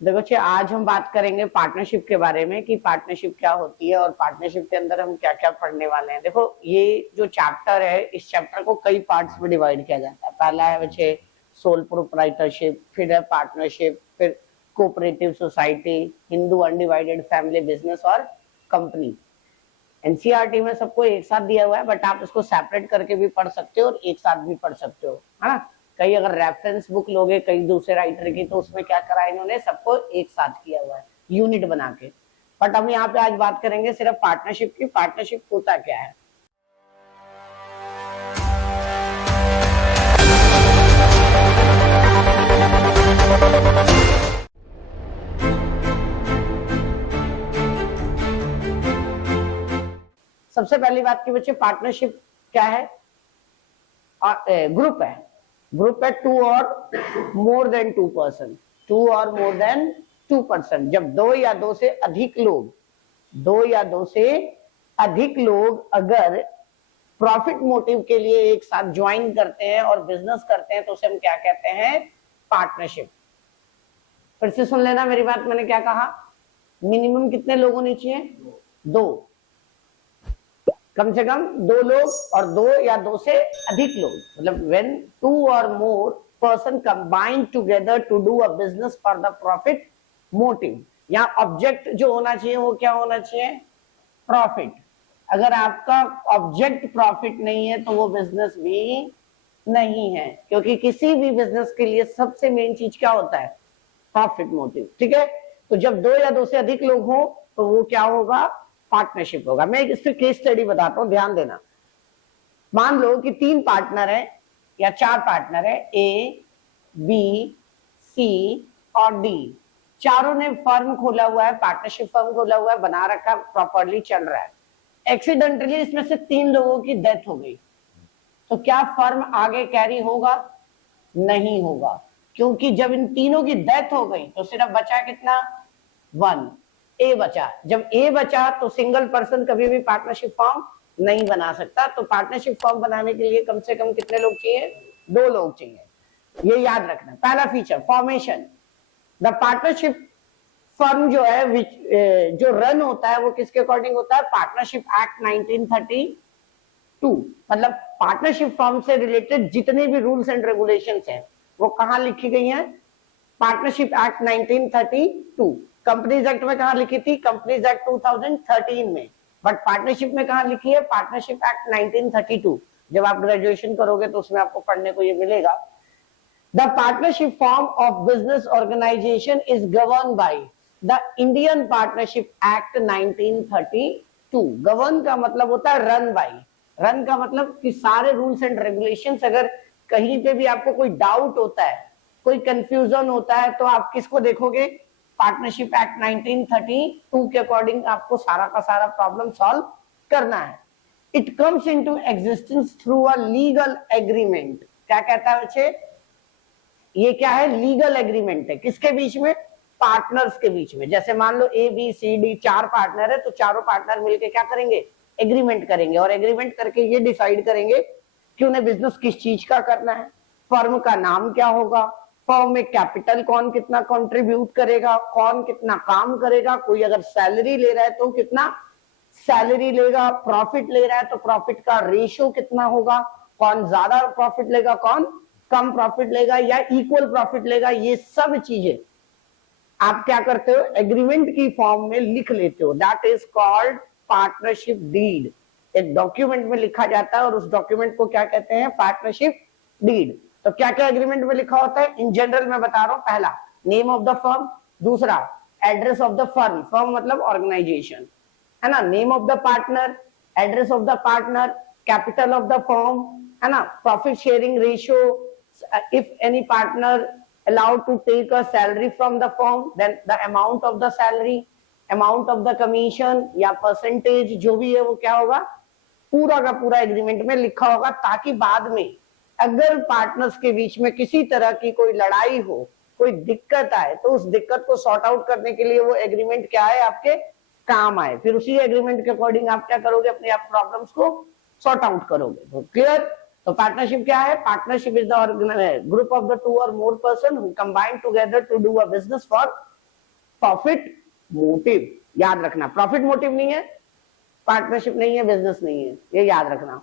देखो बच्चे, आज हम बात करेंगे पार्टनरशिप के बारे में कि पार्टनरशिप क्या होती है और पार्टनरशिप के अंदर हम क्या क्या पढ़ने वाले हैं। देखो, ये जो चैप्टर है, इस चैप्टर को कई पार्ट्स में डिवाइड किया जाता है। पहला है बच्चे सोल प्रोप्राइटरशिप, फिर है पार्टनरशिप, फिर cooperative society, Hindu undivided family business और कंपनी। एनसीईआरटी में सबको एक साथ दिया हुआ है, बट आप इसको सेपरेट करके भी पढ़ सकते हो और एक साथ भी पढ़ सकते हो, है ना। कई अगर रेफरेंस बुक लोगे कई दूसरे राइटर की, तो उसमें क्या करा इन्होंने, सबको एक साथ किया हुआ है यूनिट बना के। बट हम यहाँ पे आज बात करेंगे सिर्फ पार्टनरशिप की। पार्टनरशिप होता क्या है। सबसे पहली बात की बच्चे, पार्टनरशिप क्या है। ग्रुप है। ग्रुप है to or more than 2%। 2 or more than 2%। जब दो या दो से अधिक लोग, दो या दो से अधिक लोग अगर प्रॉफिट मोटिव के लिए एक साथ ज्वाइन करते हैं और बिजनेस करते हैं, तो उसे हम क्या कहते हैं, पार्टनरशिप। फिर से सुन लेना मेरी बात, मैंने क्या कहा। मिनिमम कितने लोग होने चाहिए, दो, कम से कम दो लोग, और दो या दो से अधिक लोग, मतलब when two or more person combine together to do a business for the profit motive. या ऑब्जेक्ट जो होना चाहिए वो क्या होना चाहिए, प्रॉफिट। अगर आपका ऑब्जेक्ट प्रॉफिट नहीं है तो वो बिजनेस भी नहीं है, क्योंकि किसी भी बिजनेस के लिए सबसे मेन चीज क्या होता है, प्रॉफिट मोटिव। ठीक है, तो जब दो या दो से अधिक लोग हो तो वो क्या होगा, पार्टनरशिप होगा। मैं इस पे केस स्टडी बताता हूं, ध्यान देना। मान लो कि 3 पार्टनर है या 4 पार्टनर है, ए, बी, सी और डी। चारों ने फर्म खोला हुआ है, पार्टनरशिप फर्म खोला हुआ है, बना रखा, प्रॉपरली चल रहा है। एक्सीडेंटली इसमें से 3 लोगों की डेथ हो गई, तो क्या फर्म आगे कैरी होगा, नहीं होगा। क्योंकि जब इन तीनों की डेथ हो गई तो सिर्फ बचा कितना, 1, ए बचा। जब ए बचा तो सिंगल पर्सन कभी भी पार्टनरशिप फॉर्म नहीं बना सकता। तो पार्टनरशिप फॉर्म बनाने के लिए कम से कम कितने लोग चाहिए, 2 लोग चाहिए। ये याद रखना। पहला feature, formation. The partnership firm जो है, जो रन होता है वो किसके अकॉर्डिंग होता है, पार्टनरशिप एक्ट 1932। मतलब पार्टनरशिप फर्म से रिलेटेड जितने भी रूल्स एंड रेगुलेशंस हैं वो कहां लिखी गई हैं, पार्टनरशिप एक्ट 1932। कंपनीज एक्ट में कहां लिखी थी, कंपनीज एक्ट 2013 में। बट पार्टनरशिप में कहां लिखी है, पार्टनरशिप एक्ट 1932। जब आप ग्रेजुएशन करोगे तो उसमें आपको पढ़ने को ये मिलेगा। The partnership form of business organisation is govern by the Indian Partnership Act 1932। Govern का मतलब होता है रन बाय। रन का मतलब कि सारे रूल्स एंड रेगुलेशंस, अगर कहीं पे भी आपको कोई डाउट होता है, कोई कंफ्यूजन होता है, तो आप किसको देखोगे, पार्टनरशिप एक्ट 1932 के अकॉर्डिंग आपको सारा का सारा प्रॉब्लम सॉल्व करना है। It comes into existence through a legal agreement. क्या कहता है बच्चे, ये क्या है, लीगल एग्रीमेंट है। किसके बीच में, पार्टनर्स के बीच में। जैसे मान लो A B C D 4 partner है, तो चारों पार्टनर मिलकर क्या करेंगे, एग्रीमेंट करेंगे, और एग्रीमेंट करके ये डिसाइड करेंगे कि उन्हें बिजनेस किस चीज का करना है, फर्म का नाम क्या होगा, फर्म में कैपिटल कौन कितना कंट्रीब्यूट करेगा, कौन कितना काम करेगा, कोई अगर सैलरी ले रहा है तो कितना सैलरी लेगा, प्रॉफिट ले रहा है तो प्रॉफिट का रेशियो कितना होगा, कौन ज्यादा प्रॉफिट लेगा, कौन कम प्रॉफिट लेगा, या इक्वल प्रॉफिट लेगा। ये सब चीजें आप क्या करते हो, एग्रीमेंट की फॉर्म में लिख लेते हो। That is called partnership deed. एक डॉक्यूमेंट में लिखा जाता है और उस डॉक्यूमेंट को क्या कहते हैं, पार्टनरशिप डीड। तो क्या क्या एग्रीमेंट में लिखा होता है, इन जनरल मैं बता रहा हूं। पहला, नेम ऑफ द फर्म। दूसरा, address of the firm. Firm मतलब ऑर्गेनाइजेशन, है ना। Name of the partner, address of the partner, capital of the firm, है ना। Profit sharing ratio, if any partner allowed to take a salary from the firm, then the amount of the salary, amount of the commission या percentage जो भी है वो क्या होगा, पूरा का पूरा एग्रीमेंट में लिखा होगा, ताकि बाद में अगर पार्टनर्स के बीच में किसी तरह की कोई लड़ाई हो, कोई दिक्कत आए, तो उस दिक्कत को सॉर्ट आउट करने के लिए वो एग्रीमेंट क्या है, आपके काम आए। फिर उसी एग्रीमेंट के अकॉर्डिंग आप क्या करोगे, अपने आप प्रॉब्लम्स को सॉर्ट आउट करोगे। तो क्लियर। तो पार्टनरशिप क्या है, partnership is the group of the 2 or more person who combine together to do a business for profit motive, याद रखना। प्रॉफिट मोटिव नहीं है, पार्टनरशिप नहीं है, बिजनेस नहीं है, ये याद रखना।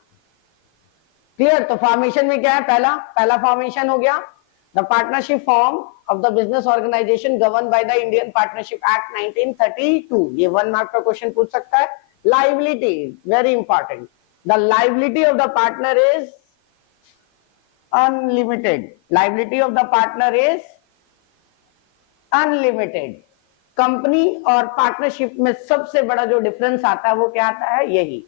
क्लियर? तो फॉर्मेशन में क्या है, पहला फॉर्मेशन हो गया, the partnership form of the business organisation govern by the Indian Partnership Act 1932। ये 1 मार्क का क्वेश्चन पूछ सकता है। Liability, very important, the liability of the partner is unlimited. Liability of the partner is unlimited. Company और partnership में सबसे बड़ा जो डिफरेंस आता है वो क्या आता है, यही।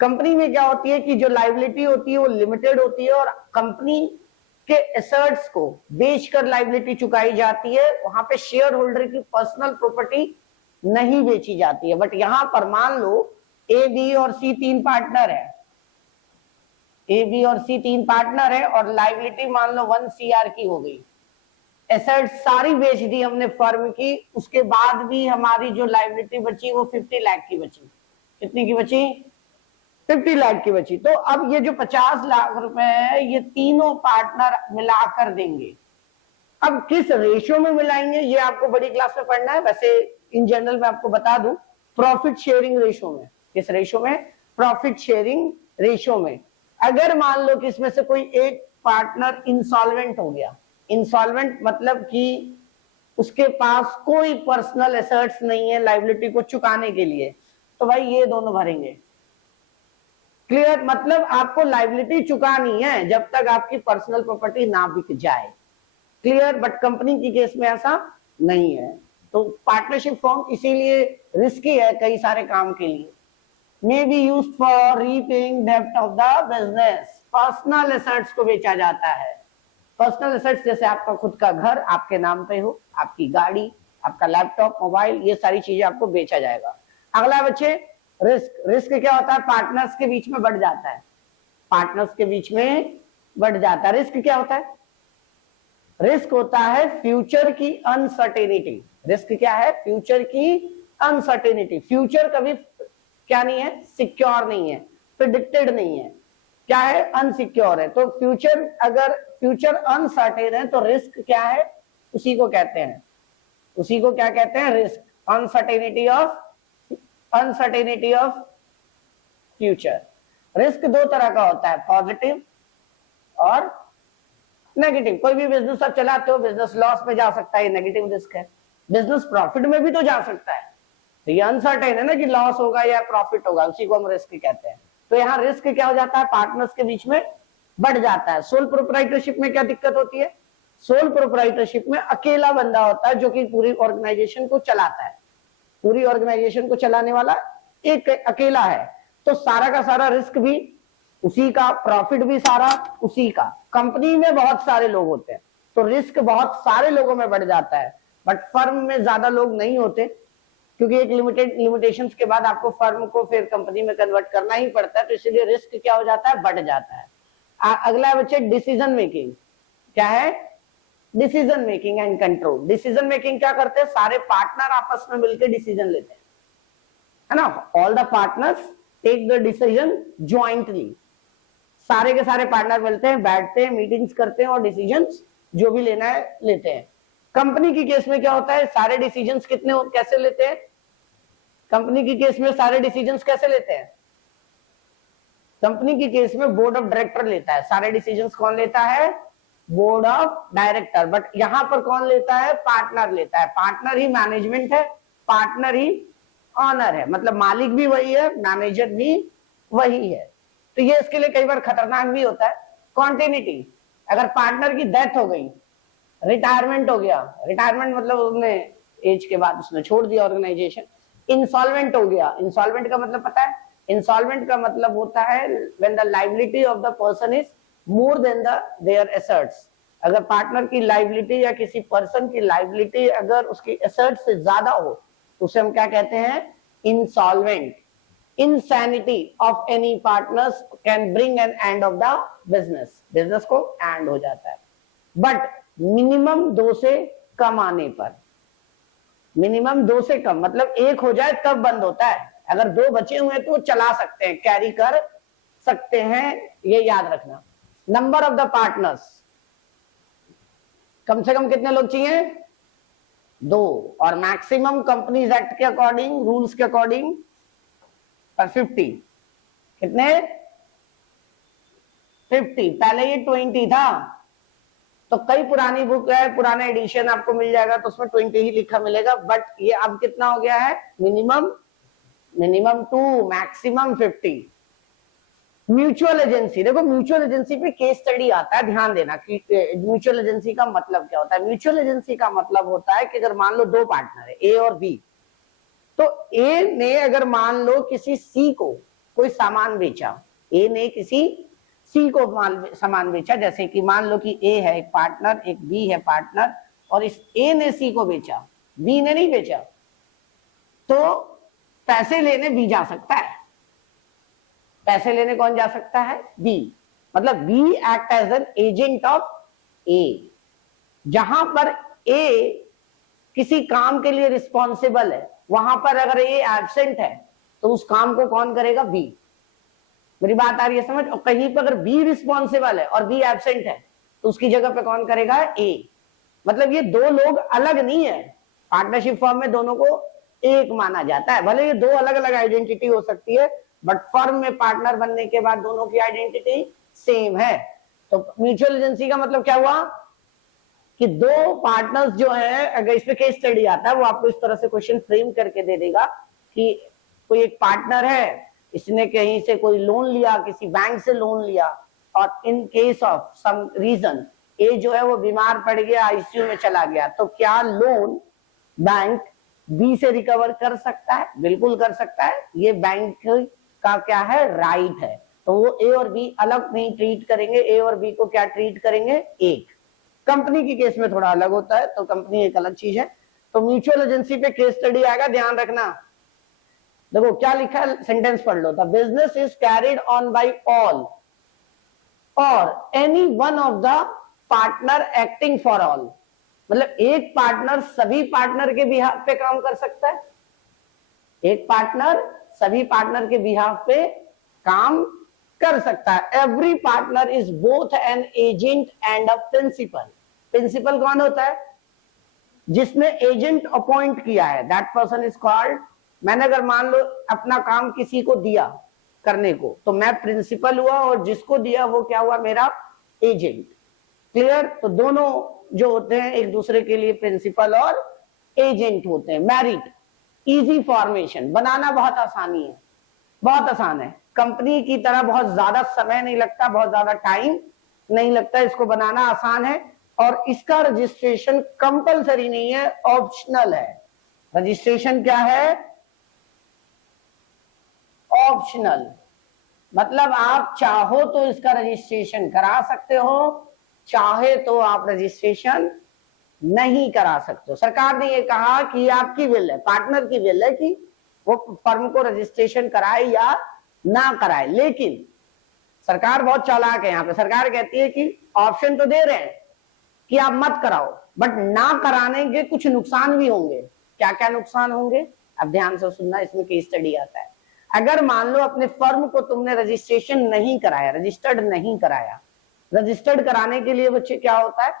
कंपनी में क्या होती है कि जो लाइबिलिटी होती है वो लिमिटेड होती है और कंपनी के एसेट्स को बेचकर लाइबिलिटी चुकाई जाती है। वहां पे शेयर होल्डर की पर्सनल प्रॉपर्टी नहीं बेची जाती है। बट यहां पर मान लो ए, बी और सी 3 पार्टनर है, ए, बी और सी 3 पार्टनर है और लाइबिलिटी मान लो 1 CR की हो गई। एसेट सारी बेच दी हमने फर्म की, उसके बाद भी हमारी जो लाइबिलिटी बची वो 50 लाख की बची। कितनी की बची? 50 लाख की बची। तो अब ये जो 50 लाख रुपए है ये तीनों पार्टनर मिलाकर देंगे। अब किस रेशियो में मिलाएंगे ये आपको बड़ी क्लास में पढ़ना है। वैसे इन जनरल में आपको बता दूं, प्रॉफिट शेयरिंग रेशियो में। किस रेशियो में? प्रॉफिट शेयरिंग रेशियो में। अगर मान लो कि इसमें से कोई एक पार्टनर इंसॉल्वेंट हो गया, इंसॉल्वेंट मतलब कि उसके पास कोई पर्सनल एसेट्स नहीं है लाइबिलिटी को चुकाने के लिए, तो भाई ये दोनों भरेंगे। क्लियर? मतलब आपको लाइबिलिटी चुकानी है जब तक आपकी पर्सनल प्रॉपर्टी ना बिक जाए। क्लियर? बट कंपनी की केस में ऐसा नहीं है। तो पार्टनरशिप फॉर्म इसीलिए रिस्की है कई सारे काम के लिए। May be used for repaying डेब्ट of the business. Personal assets को बेचा जाता है। पर्सनल एसेट्स जैसे आपका खुद का घर आपके नाम पे हो, आपकी गाड़ी, आपका लैपटॉप, मोबाइल, ये सारी चीजें आपको बेचा जाएगा। अगला बच्चे रिस्क। रिस्क क्या होता है? पार्टनर्स के बीच में बढ़ जाता है, पार्टनर्स के बीच में बढ़ जाता है। रिस्क क्या होता है? रिस्क होता है फ्यूचर की अनसर्टेनिटी। रिस्क क्या है? फ्यूचर की अनसर्टेनिटी। फ्यूचर कभी क्या नहीं है? सिक्योर नहीं है, प्रेडिक्टेड नहीं है। क्या है? अनसिक्योर है। तो फ्यूचर, अगर फ्यूचर अनसर्टेन है तो रिस्क क्या है? उसी को कहते हैं, उसी को क्या कहते हैं? Risk. Uncertainty of future. Risk दो तरह का होता है, पॉजिटिव और नेगेटिव। कोई भी बिजनेस आप चलाते हो, बिजनेस लॉस में जा सकता है, ये नेगेटिव रिस्क है। बिजनेस प्रॉफिट में भी तो जा सकता है, तो ये अनसर्टेन है ना कि लॉस होगा या प्रॉफिट होगा, उसी को हम रिस्क कहते हैं। तो यहाँ रिस्क क्या हो जाता है? पार्टनर्स के बीच में बढ़ जाता है। सोल प्रोप्राइटरशिप में क्या दिक्कत होती है? सोल प्रोप्राइटरशिप में अकेला बंदा होता है जो कि पूरी ऑर्गेनाइजेशन को चलाता है। पूरी ऑर्गेनाइजेशन को चलाने वाला एक अकेला है, तो सारा का सारा रिस्क भी उसी का, प्रॉफिट भी सारा उसी का। कंपनी में बहुत सारे लोग होते हैं तो रिस्क बहुत सारे लोगों में बढ़ जाता है, बट फर्म में ज्यादा लोग नहीं होते क्योंकि एक लिमिटेशंस के बाद आपको फर्म को फिर कंपनी में कन्वर्ट करना ही पड़ता है, तो इसलिए रिस्क क्या हो जाता है? बढ़ जाता है। अगला बच्चे डिसीजन मेकिंग। क्या है? Decision making and control. Decision making क्या करते हैं? सारे पार्टनर आपस में मिलकर डिसीजन लेते हैं, है ना। All the partners take the decision jointly. सारे के सारे पार्टनर मिलते हैं, बैठते हैं, मीटिंग्स करते हैं और डिसीजंस जो भी लेना है लेते हैं। कंपनी की केस में क्या होता है? सारे डिसीजंस कैसे लेते हैं? कंपनी की केस में सारे डिसीजंस कैसे लेते हैं? कंपनी की केस में बोर्ड ऑफ डायरेक्टर लेता है सारे डिसीजंस। कौन लेता है? Board of director. बट यहां पर कौन लेता है? पार्टनर लेता है। पार्टनर ही मैनेजमेंट है, पार्टनर ही ऑनर है, मतलब मालिक भी वही है, मैनेजर भी वही है। तो ये इसके लिए कई बार खतरनाक भी होता है। कॉन्टिन्यूटी, अगर पार्टनर की डेथ हो गई, रिटायरमेंट हो गया, रिटायरमेंट मतलब उसने एज के बाद उसने छोड़ दिया ऑर्गेनाइजेशन। इंसॉल्वेंट हो गया। इंसॉल्वेंट का मतलब पता है? इंसॉल्वेंट का मतलब होता है when the liability of the person is more than their assets. अगर पार्टनर की लायबिलिटी या किसी पर्सन की लायबिलिटी अगर उसकी एसेट से ज्यादा हो तो उसे हम क्या कहते हैं? Insolvent. insanity of any partners can bring an end of the business। Business को एंड हो जाता है, बट मिनिमम 2 से कम आने पर। मिनिमम 2 से कम मतलब 1 हो जाए तब बंद होता है। अगर 2 बचे हुए तो चला सकते हैं, कैरी कर सकते हैं, ये याद रखना। नंबर ऑफ द पार्टनर्स, कम से कम कितने लोग चाहिए? 2, और मैक्सिमम कंपनीज एक्ट के अकॉर्डिंग, रूल्स के अकॉर्डिंग 50। कितने? 50। पहले ये 20 था, तो कई पुरानी बुक है, पुराना एडिशन आपको मिल जाएगा तो उसमें 20 ही लिखा मिलेगा, बट ये अब कितना हो गया है? Minimum 2, maximum 50। म्यूचुअल एजेंसी, देखो म्यूचुअल एजेंसी पे केस स्टडी आता है, ध्यान देना कि म्यूचुअल एजेंसी का मतलब क्या होता है। म्यूचुअल एजेंसी का मतलब होता है कि अगर मान लो 2 पार्टनर है, ए और बी, तो ए ने अगर मान लो किसी सी को कोई सामान बेचा, ए ने किसी सी को सामान बेचा, जैसे कि मान लो कि ए है एक पार्टनर, एक बी है पार्टनर, और इस ए ने सी को बेचा, बी ने नहीं बेचा, तो पैसे लेने बी जा सकता है। पैसे लेने कौन जा सकता है? बी। मतलब B act as an agent of A. जहां पर ए किसी काम के लिए रिस्पॉन्सिबल है, वहां पर अगर ए एब्सेंट है तो उस काम को कौन करेगा? बी। मेरी बात आ रही है समझ? और कहीं पर अगर बी रिस्पॉन्सिबल है और बी एब्सेंट है तो उसकी जगह पे कौन करेगा? ए। मतलब ये 2 लोग अलग नहीं है, पार्टनरशिप फॉर्म में दोनों को एक माना जाता है। भले ये 2 अलग अलग आइडेंटिटी हो सकती है, बट फर्म में पार्टनर बनने के बाद दोनों की आइडेंटिटी सेम है। तो म्यूचुअल एजेंसी का मतलब क्या हुआ कि 2 पार्टनर्स जो है, अगर इस पे केस स्टडी आता है वो आपको इस तरह से क्वेश्चन फ्रेम करके दे देगा कि कोई एक पार्टनर है, इसने कहीं से कोई लोन लिया, किसी बैंक से लोन लिया, और in case of some reason A जो है वो बीमार पड़ गया, आईसीयू में चला गया, तो क्या लोन बैंक बी से रिकवर कर सकता है? बिल्कुल कर सकता है। ये बैंक का क्या है? राइट है। तो वो ए और बी अलग नहीं ट्रीट करेंगे, ए और बी को क्या ट्रीट करेंगे? एक। कंपनी की केस में थोड़ा अलग होता है, तो कंपनी एक अलग चीज है। तो म्यूचुअल एजेंसी पे केस स्टडी आएगा, ध्यान रखना। देखो क्या लिखा है, सेंटेंस पढ़ लो। The business is carried on by all or any one of the partner acting for all. मतलब एक पार्टनर सभी पार्टनर के बिहाफ पे काम कर सकता है, एक पार्टनर सभी पार्टनर के बिहाफ पे काम कर सकता है। Every partner is both an agent and a principal. Principal कौन होता है? जिसने एजेंट अपॉइंट किया है, दैट पर्सन इज कॉल्ड। मैंने अगर मान लो अपना काम किसी को दिया करने को, तो मैं प्रिंसिपल हुआ, और जिसको दिया वो क्या हुआ? मेरा एजेंट। क्लियर? तो दोनों जो होते हैं एक दूसरे के लिए प्रिंसिपल और एजेंट होते हैं। मैरिट इजी फॉर्मेशन, बनाना बहुत आसानी है, बहुत आसान है। कंपनी की तरह बहुत ज्यादा समय नहीं लगता, बहुत ज्यादा टाइम नहीं लगता, इसको बनाना आसान है। और इसका रजिस्ट्रेशन कंपलसरी नहीं है, ऑप्शनल है। रजिस्ट्रेशन क्या है? ऑप्शनल। मतलब आप चाहो तो इसका रजिस्ट्रेशन करा सकते हो, चाहे तो आप रजिस्ट्रेशन नहीं करा सकते हो। सरकार ने ये कहा कि आपकी विल है, पार्टनर की विल है कि वो फर्म को रजिस्ट्रेशन कराए या ना कराए। लेकिन सरकार बहुत चालाक है, यहाँ पे सरकार कहती है कि ऑप्शन तो दे रहे हैं कि आप मत कराओ, बट ना कराने के कुछ नुकसान भी होंगे। क्या क्या नुकसान होंगे? अब ध्यान से सुनना, इसमें केस स्टडी आता है। अगर मान लो अपने फर्म को तुमने रजिस्ट्रेशन नहीं कराया, रजिस्टर्ड नहीं कराया, रजिस्टर्ड कराने के लिए बच्चे क्या होता है,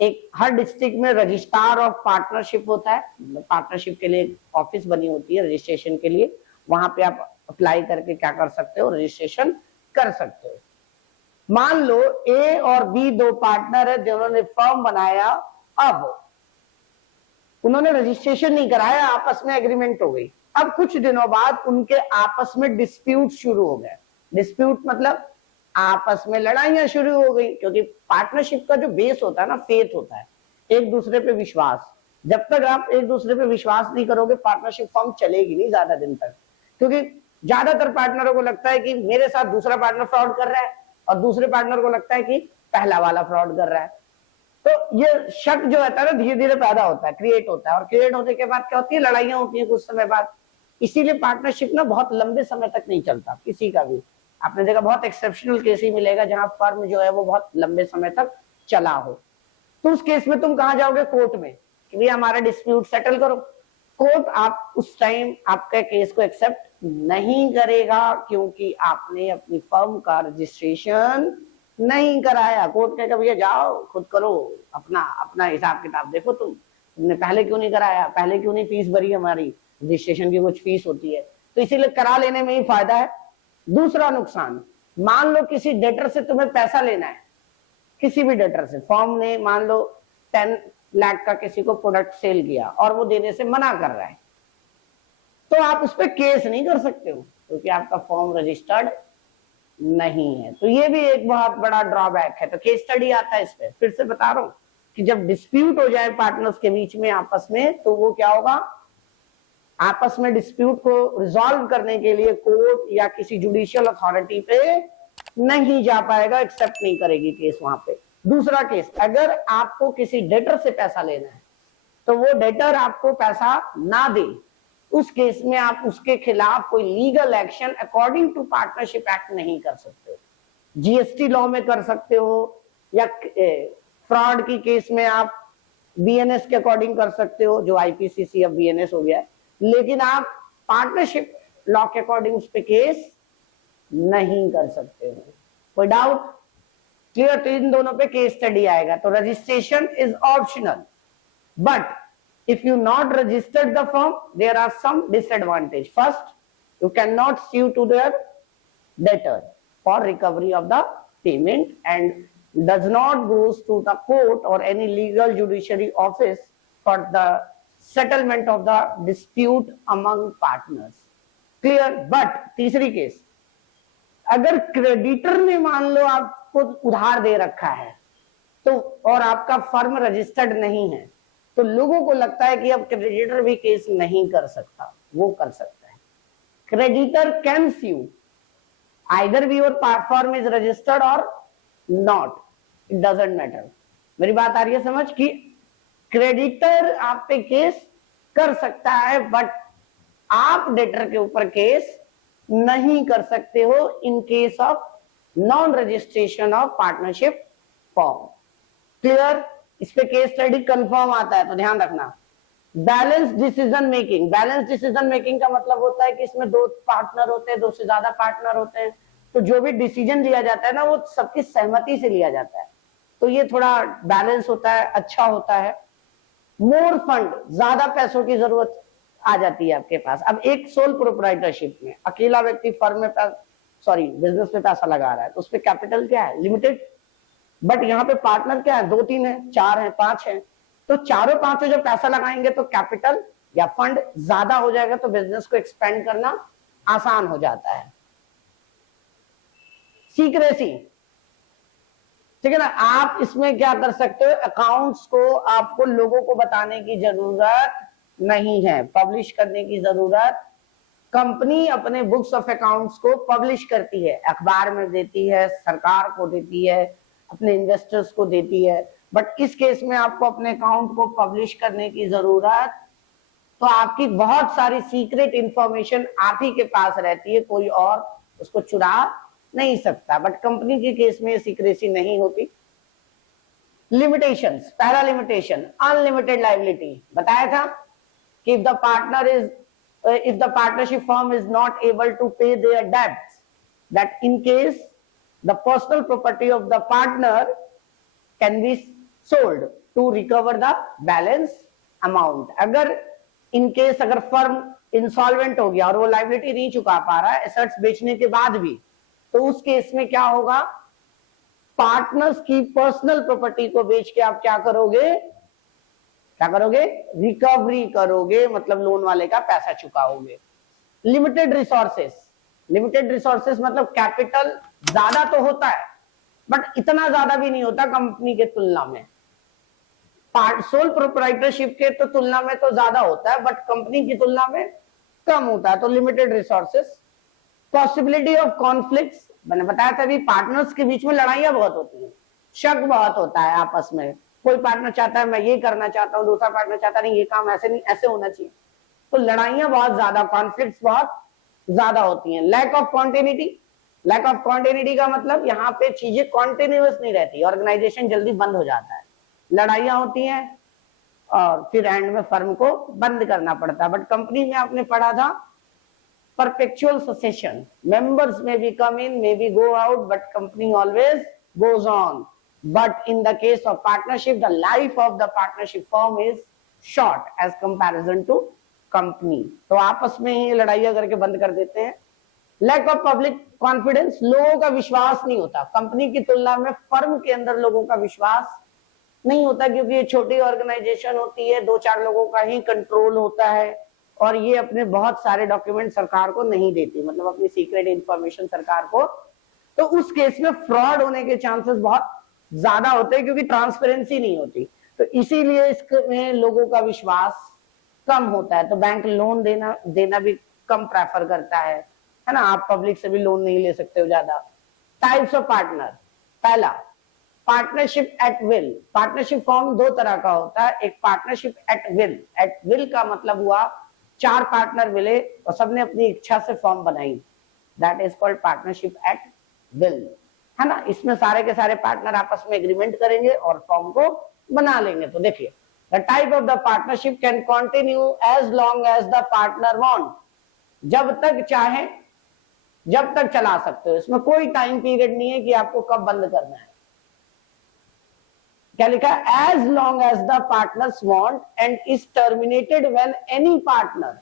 एक हर डिस्ट्रिक्ट में रजिस्ट्रार ऑफ पार्टनरशिप होता है। पार्टनरशिप के लिए ऑफिस बनी होती है रजिस्ट्रेशन के लिए, वहां पे आप अप्लाई करके क्या कर सकते हो? रजिस्ट्रेशन कर सकते हो। मान लो ए और बी 2 पार्टनर है, दोनों ने फर्म बनाया, अब उन्होंने रजिस्ट्रेशन नहीं कराया, आपस में एग्रीमेंट हो गई। अब कुछ दिनों बाद उनके आपस में डिस्प्यूट शुरू हो गए। डिस्प्यूट मतलब आपस में लड़ाइयां शुरू हो गई, क्योंकि पार्टनरशिप का जो बेस होता है ना, फेथ होता है, एक दूसरे पे विश्वास। जब तक आप एक दूसरे पे विश्वास नहीं करोगे, पार्टनरशिप फर्म चलेगी नहीं ज्यादा दिन तक। क्योंकि ज्यादातर पार्टनरों को लगता है कि मेरे साथ दूसरा पार्टनर फ्रॉड कर रहा है, और दूसरे पार्टनर को लगता है कि पहला वाला फ्रॉड कर रहा है। तो ये शक जो होता है ना, धीरे धीरे पैदा होता है, क्रिएट होता है, और क्रिएट होने के बाद क्या होती है? लड़ाइयां होती है कुछ समय बाद। इसीलिए पार्टनरशिप ना बहुत लंबे समय तक नहीं चलता किसी का भी। आपने देखा बहुत एक्सेप्शनल केस ही मिलेगा जहां फर्म जो है वो बहुत लंबे समय तक चला हो। तो उस केस में तुम कहां जाओगे? कोर्ट में, कि भाई हमारा डिस्प्यूट सेटल करो। कोर्ट आप उस टाइम आपके केस को एक्सेप्ट नहीं करेगा, क्योंकि आपने अपनी फर्म का रजिस्ट्रेशन नहीं कराया। कोर्ट कहेगा भैया जाओ खुद करो, अपना अपना हिसाब किताब देखो तुम, तुमने पहले क्यों नहीं कराया, पहले क्यों नहीं फीस भरी, हमारी रजिस्ट्रेशन की कुछ फीस होती है, तो इसीलिए करा लेने में ही फायदा है। दूसरा नुकसान, मान लो किसी डेटर से तुम्हें पैसा लेना है, किसी भी डेटर से, फॉर्म ने मान लो 10 लाख का किसी को प्रोडक्ट सेल किया और वो देने से मना कर रहा है, तो आप उस पर केस नहीं कर सकते हो क्योंकि आपका फॉर्म रजिस्टर्ड नहीं है। तो ये भी एक बहुत बड़ा ड्रॉबैक है। तो केस स्टडी आता है इस पे, फिर से बता रहा हूं कि जब डिस्प्यूट हो जाए पार्टनर्स के बीच में आपस में, तो वो क्या होगा, आपस में डिस्प्यूट को रिजॉल्व करने के लिए कोर्ट या किसी जुडिशियल अथॉरिटी पे नहीं जा पाएगा, एक्सेप्ट नहीं करेगी केस वहां पे। दूसरा केस, अगर आपको किसी डेटर से पैसा लेना है तो वो डेटर आपको पैसा ना दे, उस केस में आप उसके खिलाफ कोई legal action according to partnership act नहीं कर सकते। जीएसटी लॉ में कर सकते हो या फ्रॉड की केस में आप बीएनएस के अकॉर्डिंग कर सकते हो, जो आईपीसीसी अब बीएनएस हो गया है, लेकिन आप पार्टनरशिप लॉ के अकॉर्डिंग उस पर केस नहीं कर सकते हो। कोई डाउट? क्लियर? तो इन दोनों पे केस स्टडी आएगा। तो registration is optional, but if you not registered the firm, there are some disadvantage. First, you cannot sue to their debtor for recovery of the payment and does not goes to the court or any legal judiciary office for the settlement of the dispute among partners. Clear? But तीसरी case, अगर creditor ने मान लो आपको उधार दे रखा है तो और आपका फर्म रजिस्टर्ड नहीं है, तो लोगों को लगता है कि अब क्रेडिटर भी केस नहीं कर सकता, वो कर सकता है। Creditor can sue either be your firm is registered or not, it doesn't matter. मेरी बात आ रही है समझ कि क्रेडिटर आप पे केस कर सकता है, बट आप डेटर के ऊपर केस नहीं कर सकते हो इन case of non registration of partnership form. Clear? इस पे केस स्टडी कंफर्म आता है, तो ध्यान रखना। Balance decision making, balance decision making का मतलब होता है कि इसमें दो पार्टनर होते हैं, दो से ज्यादा पार्टनर होते हैं, तो जो भी डिसीजन लिया जाता है ना वो सबकी सहमति से लिया जाता है, तो ये थोड़ा बैलेंस होता है, अच्छा होता है। मोर फंड, ज्यादा पैसों की जरूरत आ जाती है आपके पास। अब एक सोल प्रोप्राइटरशिप में अकेला व्यक्ति फर्म में बिजनेस में पैसा लगा रहा है, तो उस पर कैपिटल क्या है, लिमिटेड। बट यहाँ पे पार्टनर क्या है, 2 3 है, 4 है, 5 है, तो चारों पांचों जब पैसा लगाएंगे तो कैपिटल या फंड ज्यादा हो जाएगा, तो बिजनेस को एक्सपेंड करना आसान हो जाता है। सीक्रेसी, ठीक है ना, आप इसमें क्या कर सकते हो, अकाउंट्स को आपको लोगों को बताने की जरूरत नहीं है, पब्लिश करने की जरूरत। कंपनी अपने बुक्स ऑफ अकाउंट्स को पब्लिश करती है, अखबार में देती है, सरकार को देती है, अपने इन्वेस्टर्स को देती है, बट इस केस में आपको अपने अकाउंट को पब्लिश करने की जरूरत, तो आपकी बहुत सारी सीक्रेट इंफॉर्मेशन आप ही के पास रहती है, कोई और उसको चुरा नहीं सकता। बट कंपनी के केस में सीक्रेसी नहीं होती। लिमिटेशंस, पहला लिमिटेशन अनलिमिटेड लायबिलिटी, बताया था कि if the partnership firm is not able to pay their debts, that in case the personal property of the partner can be sold to recover the balance amount. अगर in case अगर firm insolvent हो गया और वो liability नहीं चुका पा रहा है एसेट्स बेचने के बाद भी, तो उस केस में क्या होगा, पार्टनर्स की पर्सनल प्रॉपर्टी को बेच के आप क्या करोगे, रिकवरी करोगे, मतलब लोन वाले का पैसा चुकाओगे। लिमिटेड रिसोर्सेस, लिमिटेड रिसोर्सेस मतलब कैपिटल ज्यादा तो होता है बट इतना ज्यादा भी नहीं होता कंपनी के तुलना में। सोल प्रोप्राइटरशिप के तो तुलना में तो ज्यादा होता है बट कंपनी की तुलना में कम होता है, तो limited resources. Possibility of conflicts, मैंने बताया था अभी, पार्टनर्स के बीच में लड़ाइयां बहुत होती है, शक बहुत होता है आपस में। कोई पार्टनर चाहता है मैं ये करना चाहता हूँ, दूसरा पार्टनर चाहता नहीं ये काम ऐसे नहीं ऐसे होना चाहिए, तो लड़ाइयां बहुत ज्यादा, कॉन्फ्लिक्ट्स बहुत ज्यादा होती हैं। Lack of continuity, lack of continuity का मतलब यहाँ पे चीजें कॉन्टिन्यूअस नहीं रहती, ऑर्गेनाइजेशन जल्दी बंद हो जाता है, लड़ाइयां होती हैं और फिर एंड में फर्म को बंद करना पड़ता है। बट कंपनी में आपने पढ़ा था परपेचुअल सक्सेशन, मेंबर्स में भी come in, may be go out, but company always goes on. But in the case of partnership, the life of the partnership firm is short as comparison to company. तो आपस में ही लड़ाइयां करके बंद कर देते हैं। लैक ऑफ पब्लिक कॉन्फिडेंस, लोगों का विश्वास नहीं होता। कंपनी की तुलना में फर्म के अंदर लोगों का विश्वास नहीं होता, क्योंकि ये छोटी ऑर्गेनाइजेशन होती है, 2-4 लोगों का ही कंट्रोल होता है, और ये अपने बहुत सारे डॉक्यूमेंट सरकार को नहीं देती, मतलब अपनी सीक्रेट इंफॉर्मेशन सरकार को। तो उस केस में फ्रॉड होने के चांसेस बहुत ज्यादा होते हैं, क्योंकि ट्रांसपेरेंसी नहीं होती। तो इसीलिए इसमें लोगों का विश्वास कम होता है। तो बैंक लोन देना भी कम प्रेफर करता है ना। आप पब्लिक से भी लोन नहीं ले सकते हो ज्यादा। टाइप्स ऑफ पार्टनर, पहला partnership at will. Partnership form दो तरह का होता है, एक partnership at will. At will का मतलब हुआ 4 पार्टनर मिले और सबने अपनी इच्छा से फॉर्म बनाई, that is called partnership at will, है ना। इसमें सारे के सारे पार्टनर आपस में एग्रीमेंट करेंगे और फॉर्म को बना लेंगे। तो देखिए, the type of the partnership can continue as long as the partner want. जब तक चाहे जब तक चला सकते हो, इसमें कोई टाइम पीरियड नहीं है कि आपको कब बंद करना है। क्या लिखा है? As long as the partners want and is terminated when any partner.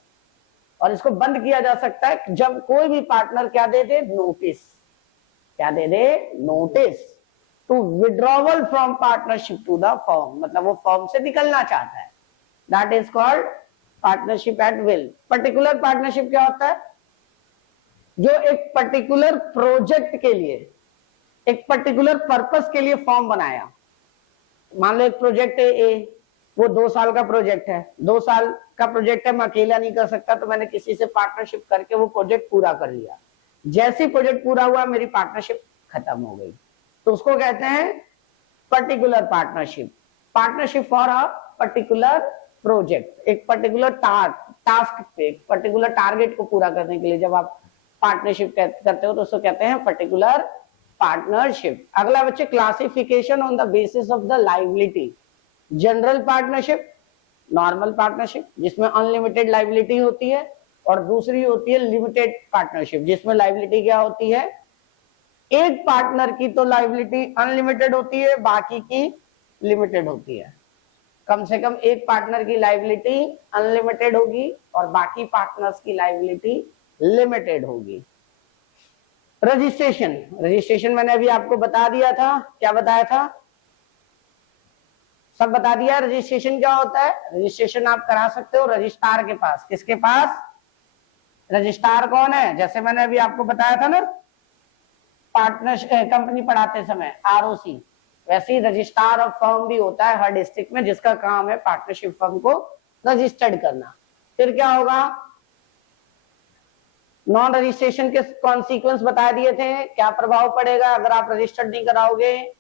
और इसको बंद किया जा सकता है जब कोई भी पार्टनर क्या दे दे? नोटिस। क्या दे दे? Notice to withdrawal from partnership to the firm, मतलब वो फर्म से निकलना चाहता है। That is called partnership at will. Particular partnership क्या होता है? जो एक पर्टिकुलर प्रोजेक्ट के लिए, एक पर्टिकुलर पर्पस के लिए फॉर्म बनाया। मान लो एक प्रोजेक्ट है ए, वो 2 साल का प्रोजेक्ट है, 2 साल का प्रोजेक्ट है, मैं अकेला नहीं कर सकता, तो मैंने किसी से पार्टनरशिप करके वो प्रोजेक्ट पूरा कर लिया। जैसे प्रोजेक्ट पूरा हुआ मेरी पार्टनरशिप खत्म हो गई, तो उसको कहते हैं particular partnership. Partnership for a particular project, एक पर्टिकुलर टास्क पे, एक पर्टिकुलर टारगेट को पूरा करने के लिए जब आप पार्टनरशिप करते हो तो उसको कहते हैं पर्टिकुलर पार्टनरशिप। अगला बच्चे, classification on the basis of the liability. General partnership, normal partnership जिसमें अनलिमिटेड लायबिलिटी होती है, और दूसरी होती है लिमिटेड पार्टनरशिप जिसमें लायबिलिटी क्या होती है? एक पार्टनर की तो लायबिलिटी अनलिमिटेड होती है, बाकी की लिमिटेड होती है। कम से कम एक पार्टनर की लायबिलिटी अनलिमिटेड होगी और बाकी पार्टनर्स की लायबिलिटी लिमिटेड होगी। रजिस्ट्रेशन, रजिस्ट्रेशन मैंने अभी आपको बता दिया था। क्या बताया था? सब बता दिया। रजिस्ट्रेशन क्या होता है? रजिस्ट्रेशन आप करा सकते हो रजिस्ट्रार के पास। किसके पास? रजिस्ट्रार कौन है? जैसे मैंने अभी आपको बताया था ना, पार्टनरशिप कंपनी पढ़ाते समय आरओसी, वैसे ही रजिस्ट्रार ऑफ फर्म भी होता है हर डिस्ट्रिक्ट में, जिसका काम है पार्टनरशिप फर्म को रजिस्टर्ड करना। फिर क्या होगा? नॉन रजिस्ट्रेशन के कॉन्सिक्वेंस बता दिए थे, क्या प्रभाव पड़ेगा अगर आप रजिस्टर्ड नहीं कराओगे।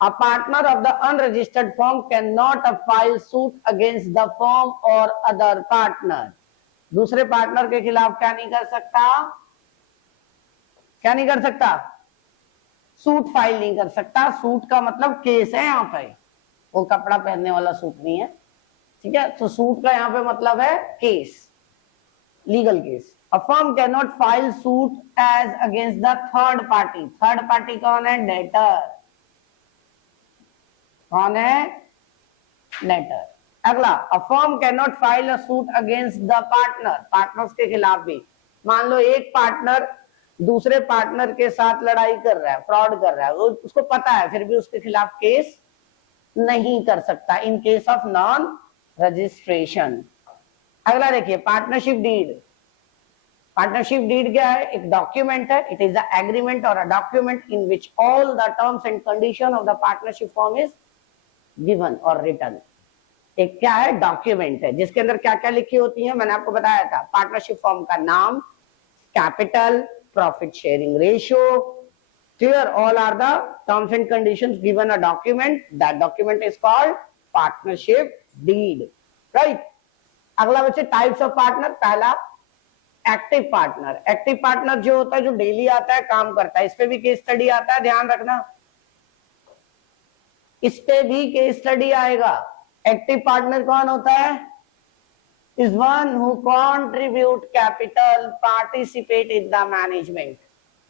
A partner of the unregistered firm cannot file suit against the firm or other partner. दूसरे पार्टनर के खिलाफ क्या नहीं कर सकता? क्या नहीं कर सकता? सूट फाइल नहीं कर सकता। सूट का मतलब केस है यहाँ पे, वो कपड़ा पहनने वाला सूट नहीं है, ठीक है। तो सूट का यहाँ पे मतलब है case, legal case. A firm cannot file suit as against the third party. Third party कौन है? डेटर। कौन है? डेटर। अगला, a firm cannot file a suit against the partner. Partners के खिलाफ भी। मान लो एक पार्टनर दूसरे पार्टनर के साथ लड़ाई कर रहा है, फ्रॉड कर रहा है, उसको पता है, फिर भी उसके खिलाफ केस नहीं कर सकता इन केस ऑफ नॉन रजिस्ट्रेशन। अगला देखिए, पार्टनरशिप डीड। पार्टनरशिप डीड क्या है? एक डॉक्यूमेंट है। इट इज द एग्रीमेंट और a document in which all the terms and condition of the partnership form is given और रिटन। एक क्या है? डॉक्यूमेंट है जिसके अंदर क्या क्या लिखी होती है, मैंने आपको बताया था। पार्टनरशिप फॉर्म का नाम, capital, profit sharing ratio, clear, all are the terms and conditions given a document. That document is called partnership deed, right. अगला बच्चे, टाइप्स ऑफ पार्टनर। पहला, एक्टिव पार्टनर। एक्टिव पार्टनर जो होता है, जो डेली आता है, काम करता है। इस पे भी केस स्टडी आता है, ध्यान रखना, इस पे भी केस स्टडी आएगा। एक्टिव पार्टनर कौन होता है? Is one who contribute capital, participate in the management.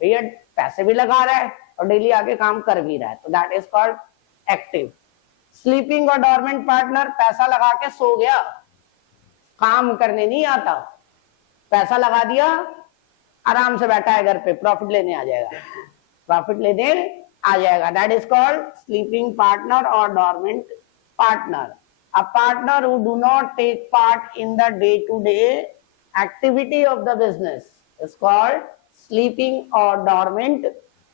भैया पैसे भी लगा रहा है और डेली आके काम कर भी रहा है, तो that is called active. Sleeping or dormant partner, पैसा लगा के सो गया, काम करने नहीं आता, पैसा लगा दिया, आराम से बैठा है घर पे, प्रॉफिट लेने आ जाएगा, प्रॉफिट लेने आ जाएगा। That is called sleeping partner or dormant partner. A partner who do not take part in the day to day activity of the business is called sleeping or dormant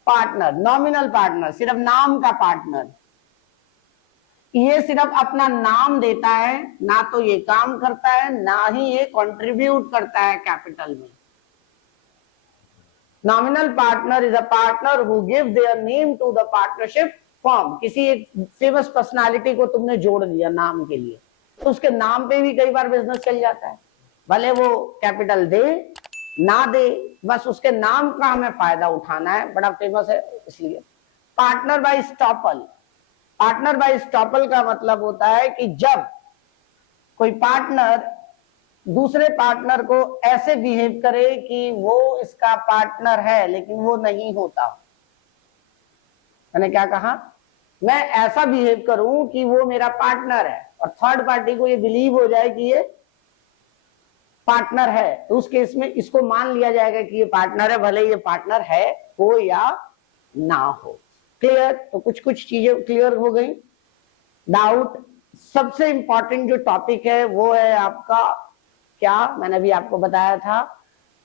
partner. Nominal partner, सिर्फ नाम का partner, ये सिर्फ अपना नाम देता है, ना तो ये काम करता है, ना ही ये कंट्रीब्यूट करता है कैपिटल में। Nominal partner is a partner who give their name to the partnership form. किसी एक फेमस पर्सनालिटी को तुमने जोड़ दिया नाम के लिए, तो उसके नाम पे भी कई बार बिजनेस चल जाता है, भले वो कैपिटल दे ना दे, बस उसके नाम का हमें फायदा उठाना है, बड़ा फेमस है इसलिए। Partner by estoppel, partner by estoppel का मतलब होता है कि जब कोई पार्टनर दूसरे पार्टनर को ऐसे बिहेव करे कि वो इसका पार्टनर है लेकिन वो नहीं होता। मैंने क्या कहा? मैं ऐसा बिहेव करूं कि वो मेरा पार्टनर है और थर्ड पार्टी को ये बिलीव हो जाए कि ये पार्टनर है, तो उस केस में इसको मान लिया जाएगा कि ये पार्टनर है, भले ये पार्टनर है हो या ना हो। क्लियर? तो कुछ कुछ चीजें क्लियर हो गई। डाउट? सबसे इंपॉर्टेंट जो टॉपिक है वो है आपका क्या, मैंने अभी आपको बताया था,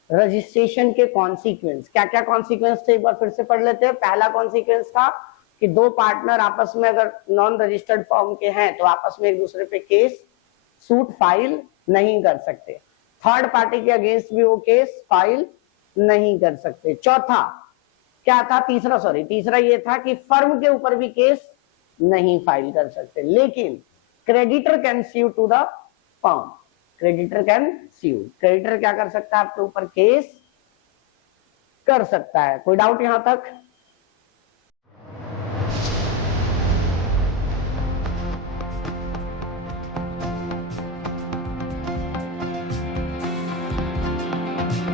रजिस्ट्रेशन के कॉन्सिक्वेंस। क्या क्या कॉन्सिक्वेंस थे एक बार फिर से पढ़ लेते हैं। पहला कॉन्सिक्वेंस था कि दो पार्टनर आपस में अगर नॉन रजिस्टर्ड फॉर्म के हैं तो आपस में एक दूसरे पे केस सूट फाइल नहीं कर सकते, थर्ड पार्टी के अगेंस्ट भी वो केस फाइल नहीं कर सकते। चौथा क्या था? तीसरा ये था कि फर्म के ऊपर भी केस नहीं फाइल कर सकते, लेकिन creditor can sue to the firm. Creditor can sue, creditor क्या कर सकता है? आपके ऊपर केस कर सकता है। कोई डाउट यहां तक?